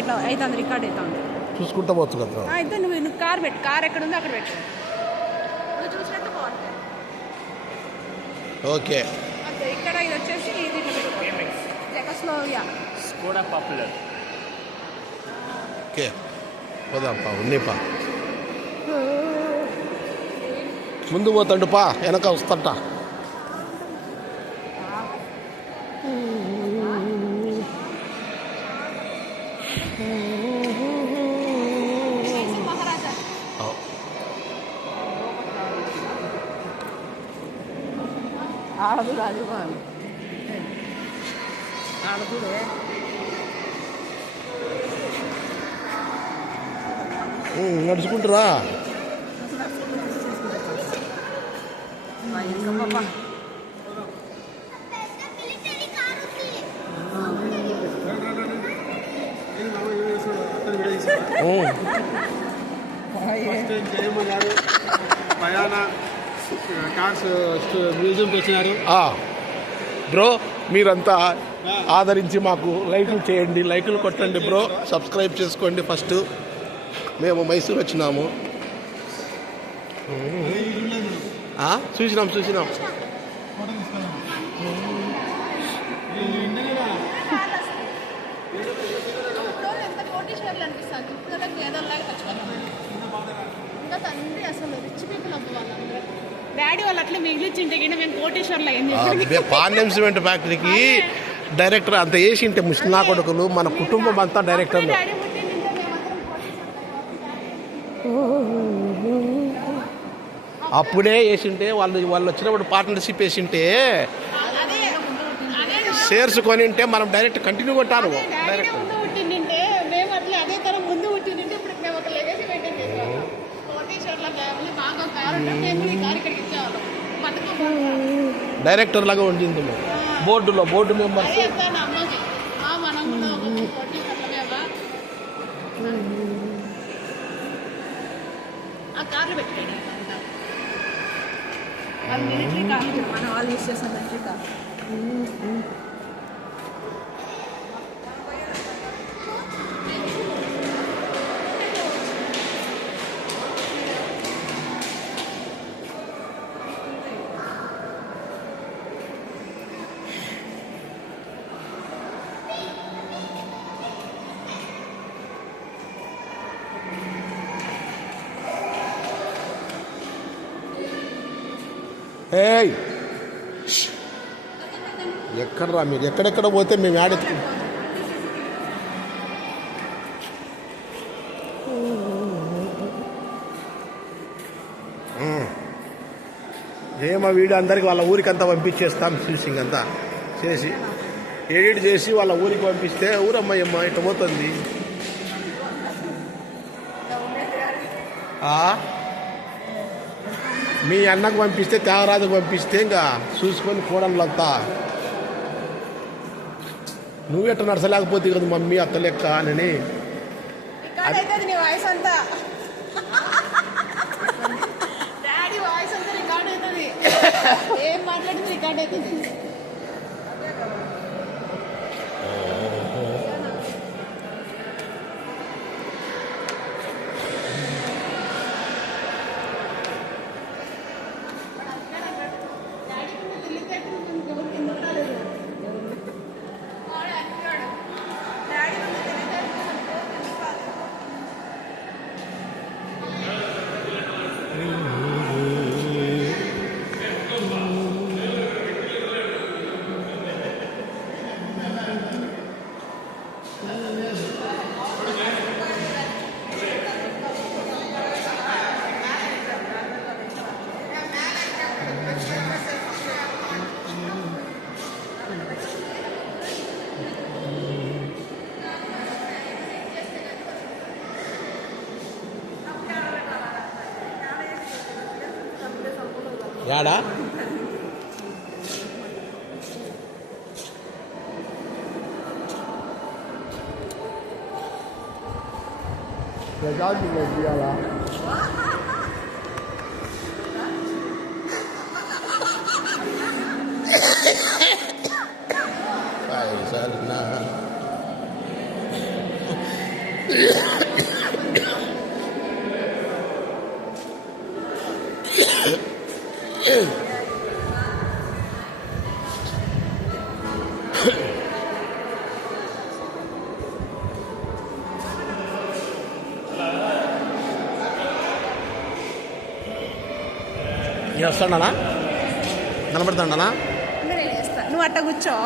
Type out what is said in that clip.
ఇట్లా అయితే రికార్డ్ అవుతా ఉంది. చూసుకుంటా పోవచ్చు కదా. అయితే నువ్వు కార్ పెట్టు, కార్ ఎక్కడ ఉందో అక్కడ పెట్టు, నువ్వు చూసినట్టు బాగుంటుంది. ఓకే అంతే. ఇక్కడ ఇది వచ్చేసి ఇది చెకస్లోవియా స్కోడా పాపులర్. ఓకే పోదాంపా ఉన్నీపా. ముందు పోతాడు పా, వెనక వస్తాట. ఆడదు రాజభవన్ ఆడదుడే. నడుచుకుంటారా? మ్యూజియంకి వచ్చినారు బ్రో. మీరంతా ఆదరించి మాకు లైకులు చేయండి, లైకులు కొట్టండి బ్రో. సబ్స్క్రైబ్ చేసుకోండి. ఫస్ట్ మేము మైసూర్ వచ్చినాము. చూసినాం డాడీ వాళ్ళు అట్లా మిగిలిచ్చింటే మేము కోటేశ్వర్లో ఏం చేస్తాం. పాండ్యం సిమెంట్ ఫ్యాక్టరీకి డైరెక్టర్ అంత వేసింటే ముస్లిం కొడుకులు, మన కుటుంబం అంతా డైరెక్టర్లు. అప్పుడే వేసింటే వాళ్ళు వచ్చినప్పుడు పార్ట్నర్షిప్ వేసింటే షేర్స్ కొని ఉంటే మనం డైరెక్ట్ కంటిన్యూ కొట్టారు. డైరెక్ట్ డైరెక్టర్ లాగా ఉంటుంది బోర్డు మెంబర్స్. కార్లు పెట్టండి, మిలిటరీ కార్లు మనం వాళ్ళు యూస్ చేస్తాం. మిలిటరీ కార్ ఎక్కడరా మీరు? ఎక్కడెక్కడ పోతే మేము ఆడెత్తు. ఏమో వీడియో అందరికి వాళ్ళ ఊరికి అంతా పంపించేస్తాం. ఫినిషింగ్ అంతా చేసి ఎడిట్ చేసి వాళ్ళ ఊరికి పంపిస్తే ఊరమ్మాయమ్మ ఇట్లా పోతుంది. మీ అన్నకు పంపిస్తే, త్యాగరాజుకు పంపిస్తే ఇంకా చూసుకొని కూడళ్ళంతా నువ్వెట్ట నడచలేకపోతే కదా మమ్మీ అత్త లెక్క అని. ఏం మాట్లాడింది రికార్డ్ అవుతుంది. యాడా ప్రజాతి చేయాలా? నేను వస్తాడా నిలబడతాడా ఇంకా నేను చేస్తా నువ్వు అట్ట కూర్చో